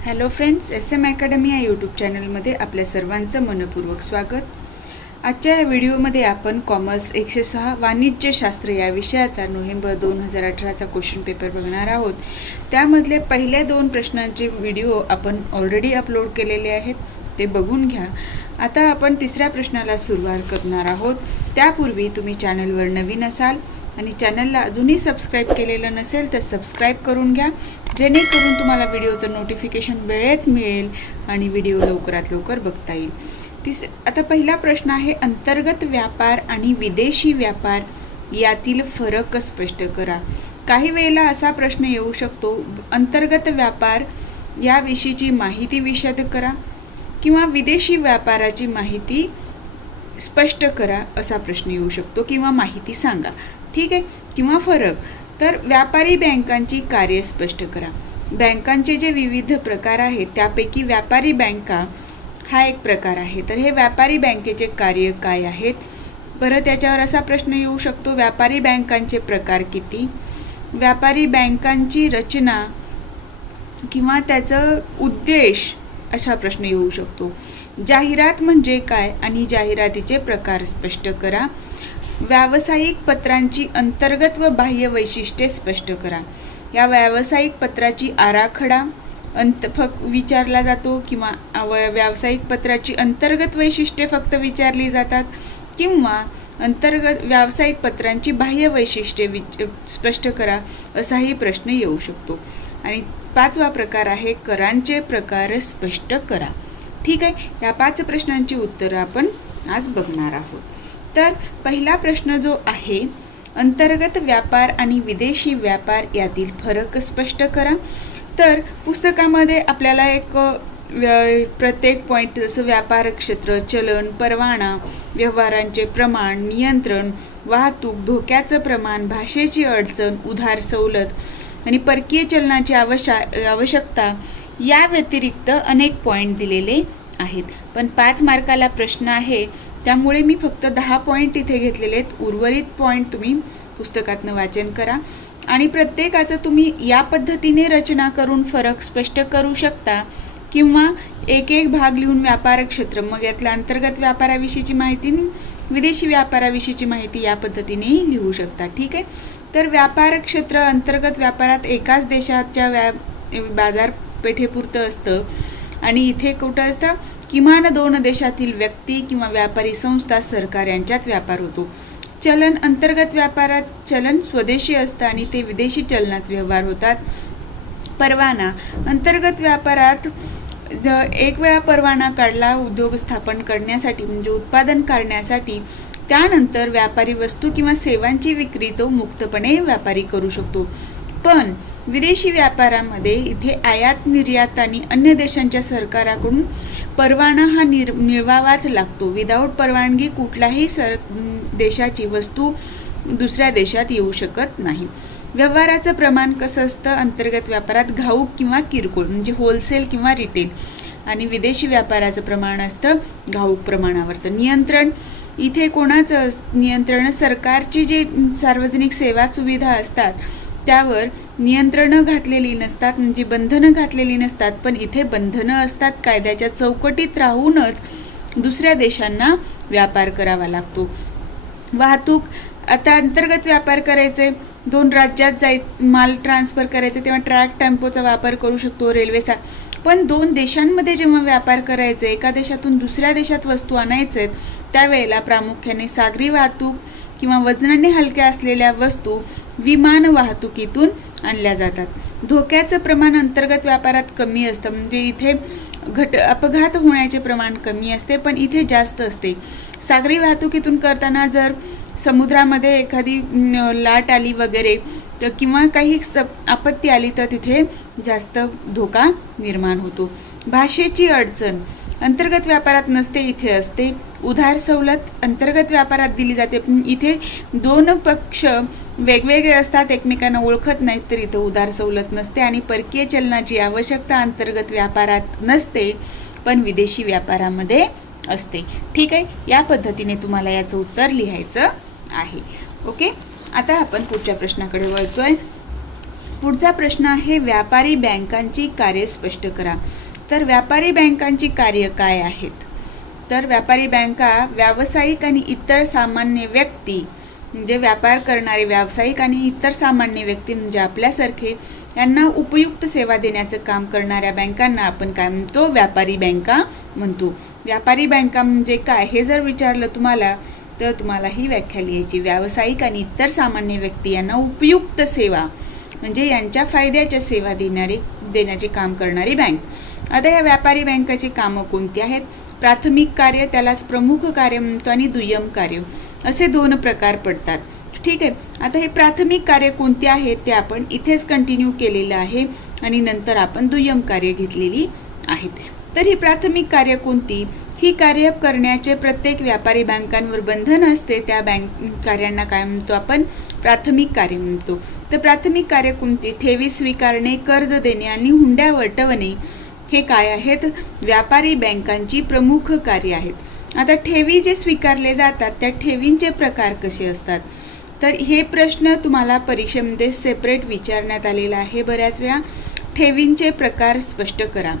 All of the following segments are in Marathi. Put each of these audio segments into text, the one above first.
हॅलो फ्रेंड्स, SM अकॅडमी या यूट्यूब चॅनलमध्ये आपल्या सर्वांचं मनपूर्वक स्वागत। आजच्या या व्हिडिओमध्ये आपण कॉमर्स 106 वाणिज्यशास्त्र या विषयाचा नोव्हेंबर 2018चा क्वेश्चन पेपर बघणार आहोत। त्यामधले पहिले 2 प्रश्नांचे व्हिडिओ आपण ऑलरेडी अपलोड केलेले आहेत, ते बघून घ्या। आता आपण तिसऱ्या प्रश्नाला सुरुवात करणार आहोत। त्यापूर्वी तुम्ही चॅनलवर नवीन असाल आणि चॅनलला अजूनही सबस्क्राइब केलेलं नसेल तर सबस्क्राइब करून घ्या, जेणेकरून तुम्हाला व्हिडिओचं नोटिफिकेशन वेळेत मिळेल आणि व्हिडिओ लवकरात लवकर बघता येईल। आता पहिला प्रश्न आहे, अंतर्गत व्यापार आणि विदेशी व्यापार यातील फरक स्पष्ट करा। काही वेळेला असा प्रश्न येऊ शकतो, अंतर्गत व्यापार याविषयीची माहिती विशद करा किंवा विदेशी व्यापाराची माहिती स्पष्ट करा असा प्रश्न येऊ शकतो किंवा माहिती सांगा, ठीक आहे, किंवा फरक। तर व्यापारी बँकांची कार्य स्पष्ट करा। बँकांचे जे विविध प्रकार आहेत त्यापैकी व्यापारी बँका हा एक प्रकार आहे। तर हे व्यापारी बँकेचे कार्य काय आहेत? परत याच्यावर असा प्रश्न येऊ शकतो, व्यापारी बँकांचे प्रकार किती? व्यापारी बँकांची रचना किंवा त्याचा उद्देश असा प्रश्न येऊ शकतो। जाहिरात म्हणजे काय आणि जाहिरातीचे प्रकार स्पष्ट करा। व्यावसायिक पत्रांची अंतर्गत व बाह्य वैशिष्ट्ये स्पष्ट करा। या व्यावसायिक पत्राची आराखडा विचारला जातो किंवा व्यावसायिक पत्राची अंतर्गत वैशिष्ट्ये फक्त विचारली जातात किंवा अंतर्गत व्यावसायिक पत्रांची बाह्य वैशिष्ट्ये स्पष्ट करा असाही प्रश्न येऊ शकतो। आणि 5वा प्रकार आहे, करांचे प्रकार स्पष्ट करा। ठीक आहे, या 5 प्रश्नांची उत्तरं आपण आज बघणार आहोत। तर पहिला प्रश्न जो आहे, अंतर्गत व्यापार आणि विदेशी व्यापार यातील फरक स्पष्ट करा। तर पुस्तकामध्ये आपल्याला एक प्रत्येक पॉइंट जसं व्यापार क्षेत्र, चलन, परवाना, व्यवहारांचे प्रमाण, नियंत्रण, वाहतूक, धोक्याचं प्रमाण, भाषेची अडचण, उधार सवलत आणि परकीय चलनाची आवश्यकता या व्यतिरिक्त अनेक पॉइंट दिलेले आहेत। पण 5 मार्काला प्रश्न आहे, त्यामुळे मी फक्त 10 पॉइंट इथे घेतलेले आहेत। उर्वरित पॉइंट तुम्ही पुस्तकातनं वाचन करा आणि प्रत्येकाचं तुम्ही या पद्धतीने रचना करून फरक स्पष्ट करू शकता किंवा एक एक भाग लिहून व्यापार क्षेत्र, मग यातल्या अंतर्गत व्यापाराविषयीची माहिती, विदेशी व्यापाराविषयीची माहिती या पद्धतीनेही लिहू शकता, ठीक आहे। तर व्यापार क्षेत्र अंतर्गत व्यापारात एकाच देशाच्या बाजारपेठेपुरतं असतं आणि इथे कुठं असतं, किमान 2 देशातील व्यक्ती किंवा व्यापारी संस्था, सरकार यांच्यात व्यापार होतो। चलन अंतर्गत व्यापारात चलन स्वदेशी असतं आणि ते विदेशी चलनात व्यवहार होतात। परवाना अंतर्गत व्यापारात एक वेळा परवाना काढला उद्योग स्थापन करण्यासाठी म्हणजे उत्पादन करण्यासाठी, त्यानंतर व्यापारी वस्तू किंवा सेवांची विक्री तो मुक्तपणे व्यापारी करू शकतो। पण विदेशी व्यापारामध्ये इथे आयात निर्यात आणि अन्य देशांच्या सरकाराकडून परवाना हा मिळवावाच लागतो। विदाऊट परवानगी कुठल्याही देशाची वस्तू दुसऱ्या देशात येऊ शकत नाही। व्यवहाराचं प्रमाण कसं असतं, अंतर्गत व्यापारात घाऊक किंवा किरकोळ म्हणजे होलसेल किंवा रिटेल, आणि विदेशी व्यापाराचं प्रमाण असतं घाऊक प्रमाणावरचं। नियंत्रण इथे कोणाचं नियंत्रण, सरकारची जे सार्वजनिक सेवा सुविधा असतात त्यावर नियंत्रणं घातलेली नसतात म्हणजे बंधनं घातलेली नसतात, पण इथे बंधनं असतात। कायद्याच्या चौकटीत राहूनच दुसऱ्या देशांना व्यापार करावा लागतो। वाहतूक, आता अंतर्गत व्यापार करायचे, 2 राज्यात माल ट्रान्सफर करायचे तेव्हा ट्रॅक टेम्पोचा वापर करू शकतो, रेल्वेचा। पण 2 देशांमध्ये जेव्हा व्यापार करायचे, एका देशातून दुसऱ्या देशात वस्तू आणायचे, त्यावेळेला प्रामुख्याने सागरी वाहतूक किंवा वजनाने हलक्या असलेल्या वस्तू विमान वाहतुकीतून आणल्या जातात। धोक्याचं प्रमाण अंतर्गत व्यापारात कमी असतं म्हणजे इथे अपघात होण्याचे प्रमाण कमी असते, पण इथे जास्त असते। सागरी वाहतुकीतून करताना जर समुद्रामध्ये एखादी लाट आली वगैरे तर किंवा काही आपत्ती आली तर तिथे जास्त धोका निर्माण होतो। भाषेची अडचण अंतर्गत व्यापारात नसते, इथे असते। उधार सवलत अंतर्गत व्यापारात दिली जाते, पण इथे 2 पक्ष वेगवेगळे असतात, एकमेकांना ओळखत नाहीत, तर इथं उधार सवलत नसते। आणि परकीय चलनाची आवश्यकता अंतर्गत व्यापारात नसते, पण विदेशी व्यापारामध्ये असते, ठीक आहे। या पद्धतीने तुम्हाला याचं उत्तर लिहायचं आहे, ओके। आता आपण पुढच्या प्रश्नाकडे वळतोय। पुढचा प्रश्न आहे, व्यापारी बँकांची कार्य स्पष्ट करा. तर व्यापारी बँकांची कार्य काय आहेत? तर व्यापारी बँका व्यावसायिक आणि इतर सामान्य व्यक्ती, म्हणजे व्यापार करणारे व्यावसायिक आणि इतर सामान्य व्यक्ती म्हणजे आपल्यासारखे यांना उपयुक्त सेवा देण्याचं काम करणाऱ्या बँकांना आपण काय म्हणतो? व्यापारी बँका म्हणतो. व्यापारी बँका म्हणजे काय हे जर विचारलं तुम्हाला तर तुम्हाला ही व्याख्या लिहायची. व्यावसायिक आणि इतर सामान्य व्यक्ती यांना उपयुक्त सेवा म्हणजे यांच्या फायद्याच्या सेवा देण्याचे काम करणारी बँक. आता या व्यापारी बँकाची कामं कोणती आहेत? प्राथमिक कार्य, त्यालाच प्रमुख कार्य म्हणतो, आणि दुय्यम कार्य असे 2 प्रकार पडतात. ठीक आहे. आता हे प्राथमिक कार्य कोणते आहेत ते आपण इथेच कंटिन्यू केलेलं आहे आणि नंतर आपण दुय्यम कार्य घेतलेली आहेत. तर ही प्राथमिक कार्य कोणती? ही कार्य करण्याचे प्रत्येक व्यापारी बँकांवर बंधन असते. त्या कार्यांना काय म्हणतो आपण? प्राथमिक कार्य म्हणतो. तर प्राथमिक कार्य कोणती? ठेवी स्वीकारणे, कर्ज देणे आणि हुंड्या वटवणे हे काय आहेत? व्यापारी बँकांची प्रमुख कार्य आहेत. आता ठेवी जे स्वीकारले जातात त्या ठेवींचे प्रकार कसे असतात? तर हे प्रश्न तुम्हाला परीक्षेमध्ये सेपरेट विचारण्यात आलेला आहे बऱ्याच वेळा. ठेवींचे प्रकार स्पष्ट करा.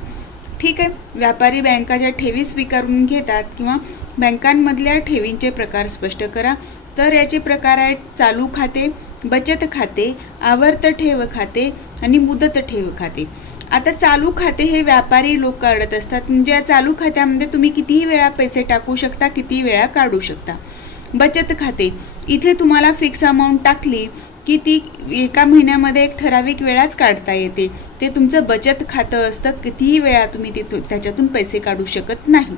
ठीक आहे. व्यापारी बँका ज्या ठेवी स्वीकारून घेतात किंवा बँकांमधल्या ठेवींचे प्रकार स्पष्ट करा. तर याचे प्रकार आहेत चालू खाते, बचत खाते, आवर्त ठेव खाते आणि मुदत ठेव खाते. आता चालू खाते हे व्यापारी लोक काढत असतात, म्हणजे या चालू खात्यामध्ये तुम्ही कितीही वेळा पैसे टाकू शकता, किती वेळा काढू शकता. बचत खाते, इथे तुम्हाला फिक्स अमाऊंट टाकली की ती एका महिन्यामध्ये एक ठराविक वेळाच काढता येते. ते तुमचं बचत खातं असतं, कितीही वेळा तुम्ही त्याच्यातून पैसे काढू शकत नाही.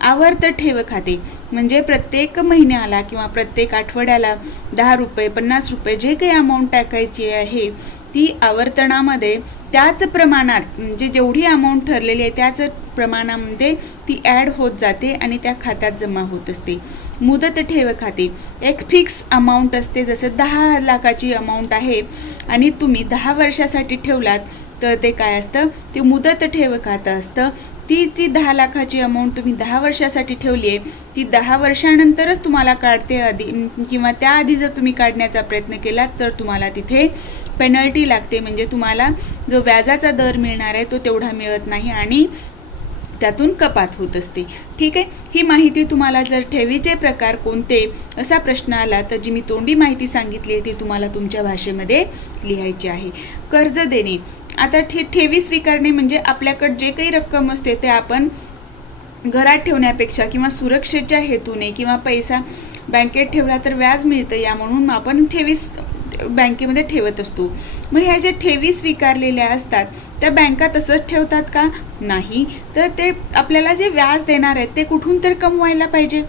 आवर्त ठेव खाते म्हणजे प्रत्येक महिन्याला किंवा प्रत्येक आठवड्याला 10 रुपये 50 रुपये जे काही अमाऊंट टाकायची आहे ती आवर्तनामध्ये त्याच प्रमाणात, म्हणजे जेवढी अमाऊंट ठरलेली आहे त्याच प्रमाणामध्ये ती ॲड होत जाते आणि त्या खात्यात जमा होत असते. मुदत ठेव खाते एक फिक्स अमाऊंट असते, जसं 10 लाखाची अमाऊंट आहे आणि तुम्ही 10 वर्षासाठी ठेवलात तर ते काय असतं? ते मुदत ठेव खातं असतं. ती 10 लाखाची अमाऊंट तुम्ही 10 वर्षासाठी ठेवली आहे, ती 10 वर्षानंतरच तुम्हाला काढते आधी किंवा त्याआधी जर तुम्ही काढण्याचा प्रयत्न केला तर तुम्हाला तिथे पेनल्टी लागते, म्हणजे तुम्हाला जो व्याजाचा दर मिळणार आहे तो तेवढा मिळत नाही आणि त्यातून कपात होत असते. ठीक आहे. ही माहिती तुम्हाला जर ठेवीचे प्रकार कोणते असा प्रश्न आला तर जी मी तोंडी माहिती सांगितली आहे ती तुम्हाला तुमच्या भाषेमध्ये लिहायची आहे. कर्ज देणे, आता ठेवी स्वीकारणे म्हणजे आपल्याकडे जे काही रक्कम असते ते आपण घरात ठेवण्यापेक्षा किंवा सुरक्षेच्या हेतूने किंवा पैसा बँकेत ठेवला तर व्याज मिळतं या म्हणून आपण ठेवी बँकेमध्ये ठेवत असतो. मग ह्या ज्या ठेवी स्वीकारलेल्या असतात त्या बँका तसंच ठेवतात का? नाही. तर ते आपल्याला जे व्याज देणार आहेत ते कुठून तर कमवायला पाहिजे,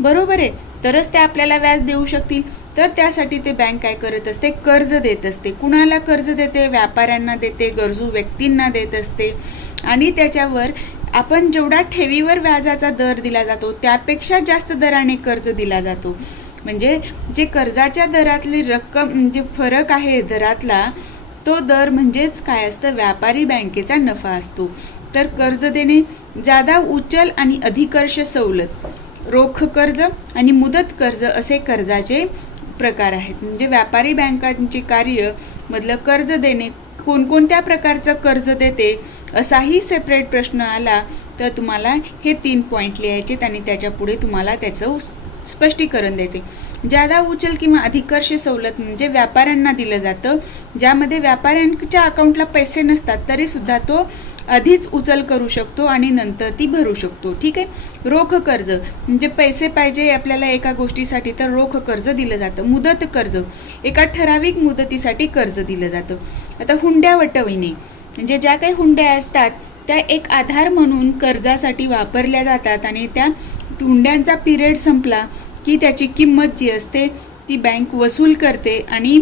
बरोबर आहे, तरच ते आपल्याला व्याज देऊ शकतील. तर त्यासाठी ते बँक काय करत असते? कर्ज देत असते. कुणाला कर्ज देते? व्यापाऱ्यांना देते, गरजू व्यक्तींना देत असते आणि त्याच्यावर आपण जेवढा ठेवीवर व्याजाचा दर दिला जातो त्यापेक्षा जास्त दराने कर्ज दिला जातो. म्हणजे जे कर्जाच्या दरातली रक्कम म्हणजे फरक आहे दरातला, तो दर म्हणजेच काय असतं? व्यापारी बँकेचा नफा असतो. तर कर्ज देणे, जादा उचल आणि अधिकर्ष सवलत, रोख कर्ज आणि मुदत कर्ज असे कर्जाचे प्रकार आहेत. म्हणजे व्यापारी बँकांचे कार्य मधलं कर्ज देणे, कोणकोणत्या प्रकारचं कर्ज देते असाही सेपरेट प्रश्न आला तर तुम्हाला हे 3 पॉईंट लिहायचे आणि त्याच्या पुढे तुम्हाला त्याचं स्पष्टीकरण द्यायचे. जादा उचल किंवा अधिकर्ष सवलत म्हणजे व्यापाऱ्यांना दिलं जातं, ज्यामध्ये व्यापाऱ्यांच्या अकाउंटला पैसे नसतात तरी सुद्धा तो आधीच उचल करू शकतो आणि नंतर ती भरू शकतो. ठीक आहे. रोख कर्ज म्हणजे पैसे पाहिजे आपल्याला एका गोष्टीसाठी तर रोख कर्ज दिलं जातं. मुदत कर्ज एका ठराविक मुदतीसाठी कर्ज दिलं जातं. आता हुंड्या वटविणे म्हणजे ज्या काही हुंड्या असतात त्या एक आधार म्हणून कर्जासाठी वापरल्या जातात आणि त्या हुंड्यांचा पिरियड संपला की त्याची किंमत जी असते ती बँक वसूल करते आणि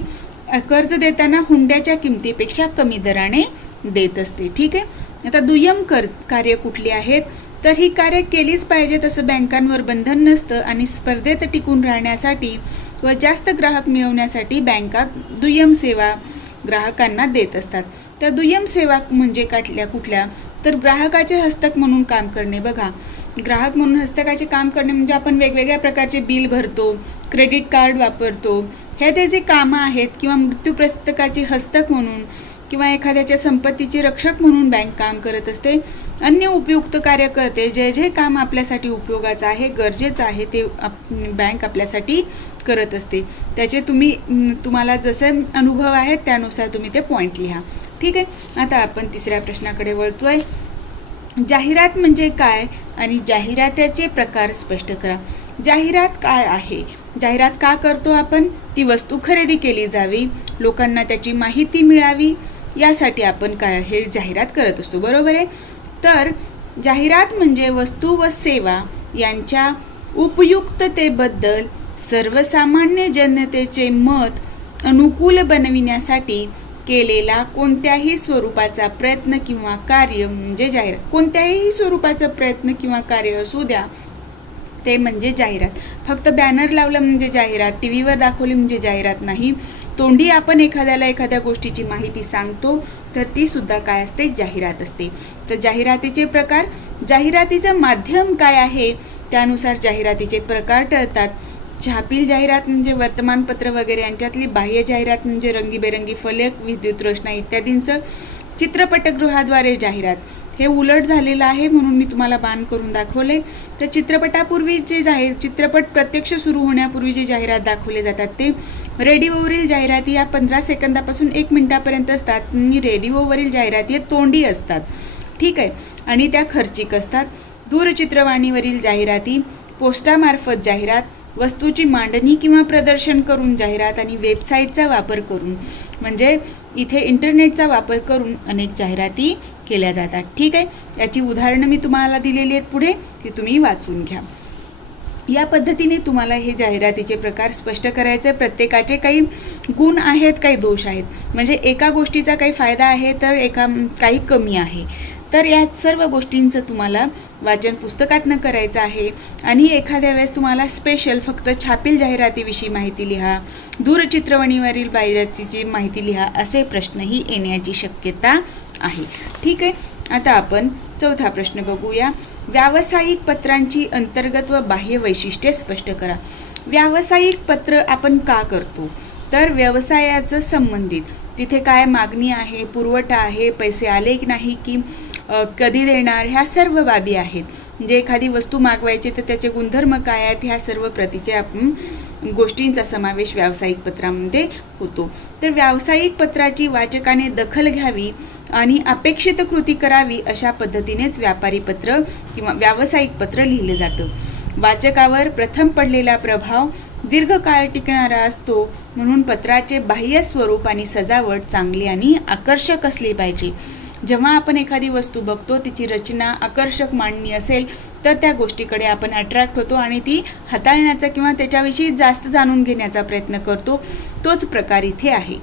कर्ज देताना हुंड्याच्या किमतीपेक्षा कमी दराने देत असते. ठीक आहे. आता दुय्यम कार्य कुठली आहेत? तर ही कार्य केलीच पाहिजे तसं बँकांवर बंधन नसतं आणि स्पर्धेत टिकून राहण्यासाठी व जास्त ग्राहक मिळवण्यासाठी बँका दुय्यम सेवा ग्राहकांना देत असतात. त्या दुय्यम सेवा म्हणजे कुठल्या? तर ग्राहकाचे हस्तक म्हणून काम करणे. बघा, ग्राहक म्हणून हस्तकाचे काम करणे म्हणजे आपण वेगवेगळ्या प्रकारचे बिल भरतो, क्रेडिट कार्ड वापरतो, हे ते जे कामं आहेत किंवा मृत्यूपुस्तकाची हस्तक म्हणून किंवा एखाद्याच्या संपत्तीचे रक्षक म्हणून बँक काम करत असते. अन्य उपयुक्त कार्य करते. जे जे काम आपल्यासाठी उपयोगाचं आहे, गरजेचं आहे, ते बँक आपल्यासाठी करत असते. त्याचे तुम्हाला जसे अनुभव आहेत त्यानुसार तुम्ही ते पॉईंट लिहा. ठीक आहे. आता आपण तिसऱ्या प्रश्नाकडे वळतोय. जाहिरात म्हणजे काय आणि जाहिरातीचे प्रकार स्पष्ट करा. जाहिरात काय आहे? जाहिरात का करतो आपण? ती वस्तू खरेदी केली जावी, लोकांना त्याची माहिती मिळावी, यासाठी आपण काय हे जाहिरात करत असतो. बरोबर आहे. तर जाहिरात म्हणजे वस्तू व सेवा यांच्या उपयुक्ततेबद्दल सर्वसामान्य जनतेचे मत अनुकूल बनविण्यासाठी केलेला कोणत्याही स्वरूपाचा प्रयत्न किंवा कार्य म्हणजे जाहिरात. कोणत्याही स्वरूपाचा प्रयत्न किंवा कार्य असू द्या, ते म्हणजे जाहिरात. फक्त बॅनर लावलं म्हणजे जाहिरात, टीव्हीवर दाखवली म्हणजे जाहिरात नाही. तोंडी आपण एखाद्याला एखाद्या गोष्टीची माहिती सांगतो तर ती सुद्धा काय असते? जाहिरात असते. तर जाहिरातीचे प्रकार, जाहिरातीचं माध्यम काय आहे त्यानुसार जाहिरातीचे प्रकार ठरतात. छापील जाहिरात म्हणजे वर्तमानपत्र वगैरे यांच्यातली, बाह्य जाहिरात म्हणजे रंगीबेरंगी फलक, विद्युत रोषणाई इत्यादींचं, चित्रपटगृहाद्वारे जाहिरात हे उलट झालेलं आहे म्हणून मी तुम्हाला बाण करून दाखवले. तर चित्रपटापूर्वीचे चित्रपट प्रत्यक्ष सुरू होण्यापूर्वी जे जाहिरात दाखवले जातात ते. रेडिओवरील जाहिराती या 15 सेकंदापासून 1 मिनिटापर्यंत असतात आणि रेडिओवरील जाहिराती तोंडी असतात. ठीक आहे. आणि त्या खर्चिक असतात. दूरचित्रवाणीवरील जाहिराती, पोस्टामार्फत जाहिरात, वस्तूची मांडणी किंवा प्रदर्शन करून जाहिरात आणि वेबसाईटचा वापर करून म्हणजे इथे इंटरनेटचा वापर करून अनेक जाहिराती केल्या जातात. ठीक आहे. याची उदाहरणं मी तुम्हाला दिलेली आहेत पुढे, ती तुम्ही वाचून घ्या. या पद्धतीने तुम्हाला हे जाहिरातीचे प्रकार स्पष्ट करायचे. प्रत्येकाचे काही गुण आहेत, काही दोष आहेत. म्हणजे एका गोष्टीचा काही फायदा आहे तर काही कमी आहे. तर या सर्व गोष्टींचं तुम्हाला वाचन पुस्तकातनं करायचं आहे. आणि एखाद्या वेळेस तुम्हाला स्पेशल फक्त छापील जाहिरातीविषयी माहिती लिहा, दूरचित्रवाणीवरील जाहिरातीची माहिती लिहा, असे प्रश्नही येण्याची शक्यता आहे. ठीक आहे. आता आपण चौथा प्रश्न बघूया. व्यावसायिक पत्रांची अंतर्गत व बाह्य वैशिष्ट्ये स्पष्ट करा. व्यावसायिक पत्र आपण का करतो? तर व्यवसायाचं संबंधित, तिथे काय मागणी आहे, पुरवठा आहे, पैसे आले की नाही, की कधी देणार, ह्या सर्व बाबी आहेत. म्हणजे एखादी वस्तू मागवायची तर त्याचे गुणधर्म काय आहेत, ह्या सर्व प्रतीचे आपण गोष्टींचा समावेश व्यावसायिक पत्रामध्ये होतो. तर व्यावसायिक पत्राची वाचकाने दखल घ्यावी आणि अपेक्षित कृती करावी, अशा पद्धतीनेच व्यापारी पत्र किंवा व्यावसायिक पत्र लिहिले जातं. वाचकावर प्रथम पडलेला प्रभाव दीर्घकाळ टिकणारा असतो म्हणून पत्राचे बाह्य स्वरूप आणि सजावट चांगली आणि आकर्षक असली पाहिजे. जेव्हा आपण एखादी वस्तू बघतो, तिची रचना आकर्षक मांडणी असेल तर त्या गोष्टीकडे आपण अट्रॅक्ट होतो आणि ती हाताळण्याचा किंवा त्याच्याविषयी जास्त जाणून घेण्याचा प्रयत्न करतो. तोच प्रकार इथे आहे.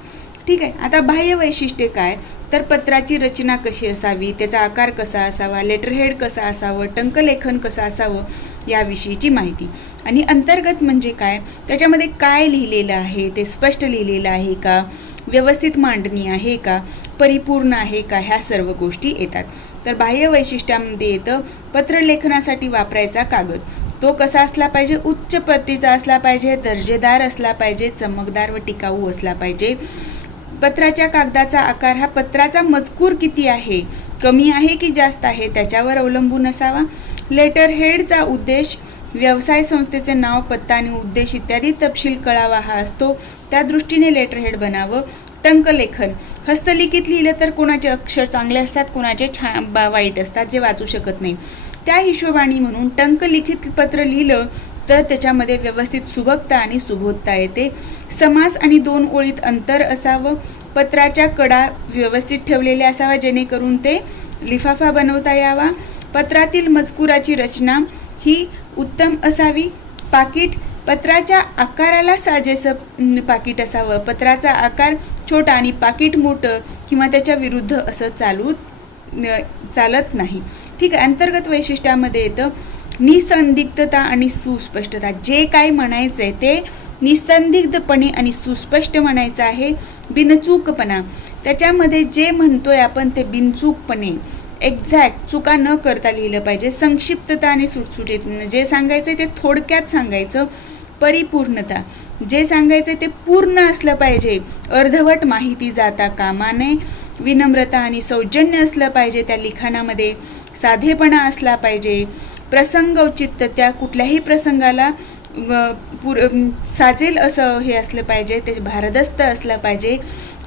ठीक आहे. आता बाह्य वैशिष्ट्ये काय? तर पत्राची रचना कशी असावी, त्याचा आकार कसा असावा, लेटरहेड कसा असावं, टंकलेखन कसं असावं, याविषयीची माहिती. आणि अंतर्गत म्हणजे काय? त्याच्यामध्ये काय लिहिलेलं आहे, ते स्पष्ट लिहिलेलं आहे का, व्यवस्थित मांडणी आहे का, परिपूर्ण आहे का, ह्या सर्व गोष्टी येतात. तर बाह्य वैशिष्ट्यामध्ये येतं पत्रलेखनासाठी वापरायचा कागद. तो कसा असला पाहिजे? उच्च प्रतीचा असला पाहिजे, दर्जेदार असला पाहिजे, चमकदार व टिकाऊ असला पाहिजे. पत्राच्या कागदाचा आकार हा पत्राचा मजकूर किती आहे, कमी आहे की जास्त आहे, त्याच्यावर अवलंबून असावा. लेटर हेडचा उद्देश व्यवसाय संस्थेचे नाव, पत्ता आणि उद्देश इत्यादी तपशील कळावा हा असतो. त्या दृष्टीने लेटर हेड बनावं. टंकलेखन, हस्तलिखित लिहिलं तर कोणाचे अक्षर चांगले असतात, कोणाचे वाईट असतात, जे वाचू शकत नाही. त्या हिशोबाने म्हणून टंकलिखित पत्र लिहिलं तर त्याच्यामध्ये व्यवस्थित सुबकता आणि सुबोधता येते. समास आणि 2 ओळीत अंतर असावं. पत्राच्या कडा व्यवस्थित ठेवलेल्या असाव्या जेणेकरून ते लिफाफा बनवता यावा. पत्रातील मजकुराची रचना ही उत्तम असावी. पाकिट, पत्राच्या आकाराला साजेसं पाकिट असावं. पत्राचा आकार छोटा आणि पाकिट मोठं किंवा त्याच्या विरुद्ध असं चालत नाही. ठीक आहे. अंतर्गत वैशिष्ट्यामध्ये येतं निसंदिग्धता आणि सुस्पष्टता. जे काय म्हणायचं आहे ते निसंदिग्धपणे आणि सुस्पष्ट म्हणायचं आहे. बिनचूकपणा, त्याच्यामध्ये जे म्हणतोय आपण ते बिनचूकपणे एक्झॅक्ट चुका न करता लिहिलं पाहिजे. संक्षिप्तता आणि सुटसुटीत, जे सांगायचं ते थोडक्यात सांगायचं. परिपूर्णता, जे सांगायचे ते पूर्ण असलं पाहिजे, अर्धवट माहिती जाता कामा नये, विनम्रता आणि सौजन्य असलं पाहिजे त्या लिखाणामध्ये, साधेपणा असला पाहिजे, प्रसंग औचित्य, त्या कुठल्याही प्रसंगाला साजेल असं हे असलं पाहिजे, ते भारदस्त असलं पाहिजे,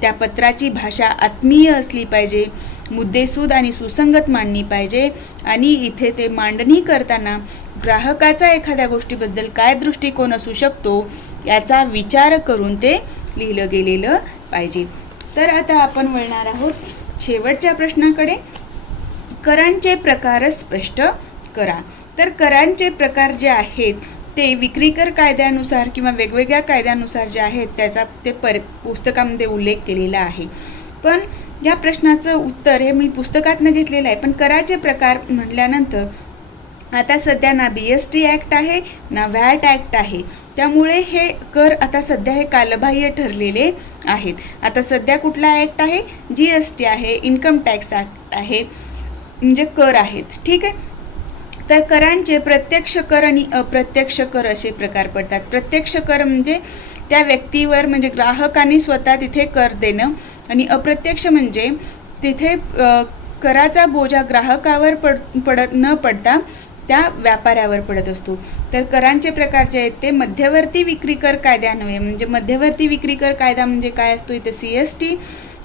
त्या पत्राची भाषा आत्मीय असली पाहिजे, मुद्देसूद आणि सुसंगत मांडणी पाहिजे, आणि इथे ते मांडणी करताना ग्राहकाचा एखाद्या गोष्टीबद्दल काय दृष्टिकोन असू शकतो याचा विचार करून ते लिहिलं गेलेलं पाहिजे. तर आता आपण वळणार आहोत शेवटच्या प्रश्नाकडे. करांचे प्रकार स्पष्ट करा. तर करांचे प्रकार जे आहेत ते विक्री कर कायद्यानुसार किंवा वेगवेगळ्या कायद्यानुसार जे आहेत त्याचा ते पुस्तकामध्ये उल्लेख केलेला आहे. पण या प्रश्नाचं उत्तर हे मी पुस्तकातनं घेतलेलं आहे. पण कराचे प्रकार म्हटल्यानंतर आता सध्या ना BST ॲक्ट आहे ना व्हॅट ॲक्ट आहे, त्यामुळे हे कर आता सध्या हे कालबाह्य ठरलेले आहेत. आता सध्या कुठला ॲक्ट आहे? GST आहे, इन्कम टॅक्स ॲक्ट आहे, म्हणजे कर आहेत. ठीक आहे. तर करांचे प्रत्यक्ष कर आणि अप्रत्यक्ष कर असे प्रकार पडतात. प्रत्यक्ष कर म्हणजे त्या व्यक्तीवर म्हणजे ग्राहकांनी स्वतः तिथे कर देणं, आणि अप्रत्यक्ष म्हणजे तिथे कराचा बोजा ग्राहकावर न पडता त्या व्यापाऱ्यावर पडत असतो. तर करांचे प्रकार जे आहेत ते मध्यवर्ती विक्री कर कायद्यान्वये, म्हणजे मध्यवर्ती विक्री कर कायदा म्हणजे काय असतो, इथे CST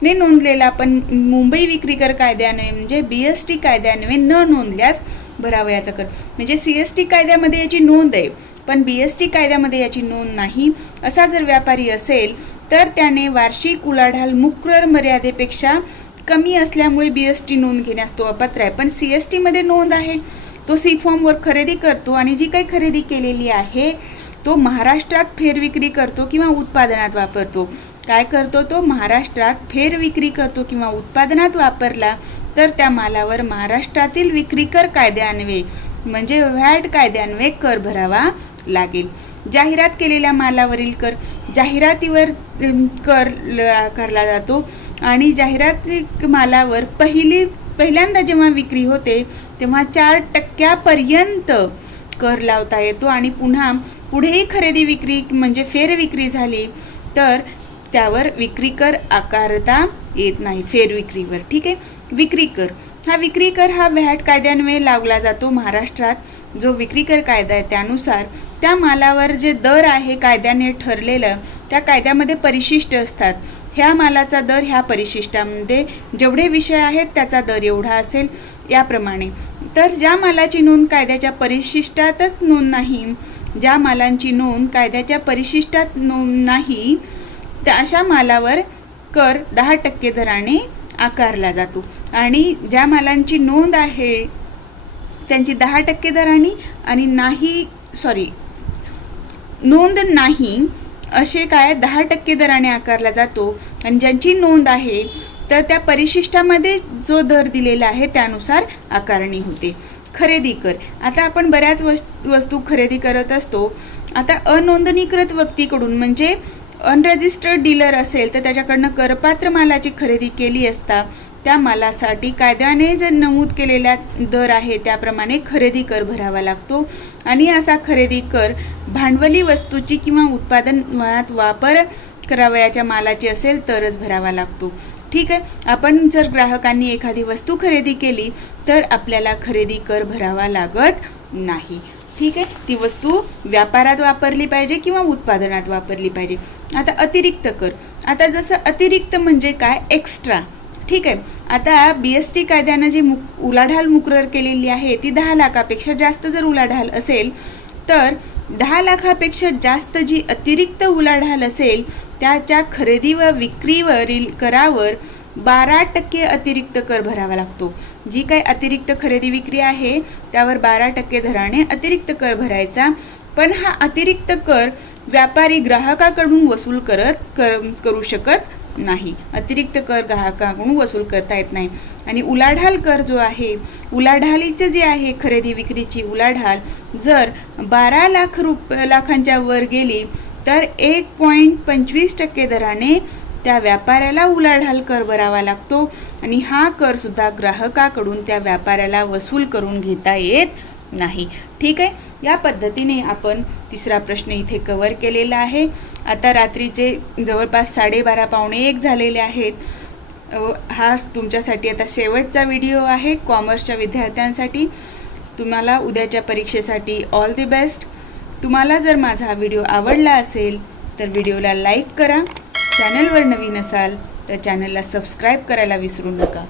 ने नोंदलेला, पण मुंबई विक्री कर कायद्यान्वये म्हणजे BST कायद्यान्वये न नोंदल्यास भरावयाचा कर. म्हणजे CST कायद्यामध्ये याची नोंद आहे पण BST कायद्यामध्ये याची नोंद नाही असा जर व्यापारी असेल तर त्याने वार्षिक उलाढाल मुक्रर मर्यादेपेक्षा कमी असल्यामुळे BST नोंद घेण्यास तो अपात्र आहे. पण CST मध्ये नोंद आहे, तो C फॉर्मवर खरेदी करतो आणि जी काही खरेदी केलेली आहे तो महाराष्ट्रात फेरविक्री करतो किंवा उत्पादनात वापरतो. काय करतो? तो महाराष्ट्रात फेरविक्री करतो किंवा उत्पादनात वापरला तर त्या मालावर महाराष्ट्रातील विक्री कर कायद्यान्वये म्हणजे व्हॅट कायद्यान्वये कर भरावा लागेल. जाहिरात केलेल्या मालावरील कर, जाहिरातीवर कर आकारला जातो आणि जाहिरात मालावर पहिल्यांदा जेव्हा विक्री होते तेव्हा 4% कर लावता येतो आणि पुढेही खरेदी विक्री म्हणजे फेरविक्री झाली तर त्यावर विक्री कर आकारता येत नाही फेरविक्रीवर. ठीक आहे. विक्री कर हा व्हॅट कायद्यान्वये लावला जातो. महाराष्ट्रात जो विक्री कर कायदा आहे त्यानुसार त्या मालावर जे दर आहे कायद्याने ठरलेलं, त्या कायद्यामध्ये परिशिष्ट असतात. ह्या मालाचा दर ह्या परिशिष्टामध्ये जेवढे विषय आहेत त्याचा दर एवढा असेल याप्रमाणे. तर ज्या मालाची नोंद कायद्याच्या परिशिष्टातच नोंद नाही, ज्या मालांची नोंद कायद्याच्या परिशिष्टात नोंद नाही त्या अशा मालावर कर 10% दराने आकारला जातो आणि ज्या मालांची नोंद आहे त्यांची 10% दराने आणि नोंद नाही असे काय 10% दराने आकारला जातो. आणि ज्यांची नोंद आहे तर त्या परिशिष्टामध्ये जो दर दिलेला आहे त्यानुसार आकारणी होते. खरेदी कर. आता आपण बऱ्याच वस्तू खरेदी करत असतो. आता अनोंदणीकृत व्यक्तीकडून म्हणजे अनरजिस्टर्ड डीलर असेल तर त्याच्याकडनं करपात्र मालाची खरेदी केली असता त्या मालासाठी कायद्याने जर नमूद केलेला दर आहे त्याप्रमाणे खरेदी कर भरावा लागतो. आणि असा खरेदी कर भांडवली वस्तूची किंवा उत्पादनात वापर करावयाच्या मालाची असेल तरच भरावा लागतो. ठीक आहे. आपण जर ग्राहकांनी एखादी वस्तू खरेदी केली तर आपल्याला खरेदी कर भरावा लागत नाही. ठीक आहे. ती वस्तू व्यापारात वापरली पाहिजे किंवा उत्पादनात वापरली पाहिजे. आता अतिरिक्त कर. आता जसं अतिरिक्त म्हणजे काय? एक्स्ट्रा. ठीक आहे. आता BST कायद्यानं जी उलाढाल मुकरर केलेली आहे ती 10 लाखापेक्षा जास्त जर उलाढाल असेल तर 10 लाखापेक्षा जास्त जी अतिरिक्त उलाढाल असेल त्याच्या खरेदी व विक्रीवरील करावर 12% अतिरिक्त कर भरावा लागतो. जी काही अतिरिक्त खरेदी विक्री आहे त्यावर 12% दराने अतिरिक्त कर भरायचा. पण हा अतिरिक्त कर व्यापारी ग्राहकाकडून वसूल करू शकत नाही. अतिरिक्त कर ग्राहकाकडून वसूल करता येत नाही. आणि उलाढाल कर जो आहे, उलाढालीचं जे आहे खरेदी विक्रीची उलाढाल जर 12 लाखांच्या वर गेली तर 1.25% दराने त्या व्यापाऱ्याला उलाढाल कर भरावा लागतो आणि हा कर सुद्धा ग्राहकाकडून त्या व्यापाऱ्याला वसूल करून घेता येत नाही. ठीक आहे, या पद्धतीने आपण तिसरा प्रश्न इथे कव्हर केलेला आहे. आता रात्रीचे जवळपास 12:30 पावणे 1 झालेले आहेत. हा तुमच्यासाठी आता शेवटचा व्हिडिओ आहे कॉमर्सच्या विद्यार्थ्यांसाठी. तुम्हाला उद्याच्या परीक्षेसाठी ऑल दी बेस्ट. तुम्हाला जर माझा हा व्हिडिओ आवडला असेल तर व्हिडिओला लाईक करा. चॅनलवर नवीन असाल तर चॅनलला सबस्क्राईब करायला विसरू नका.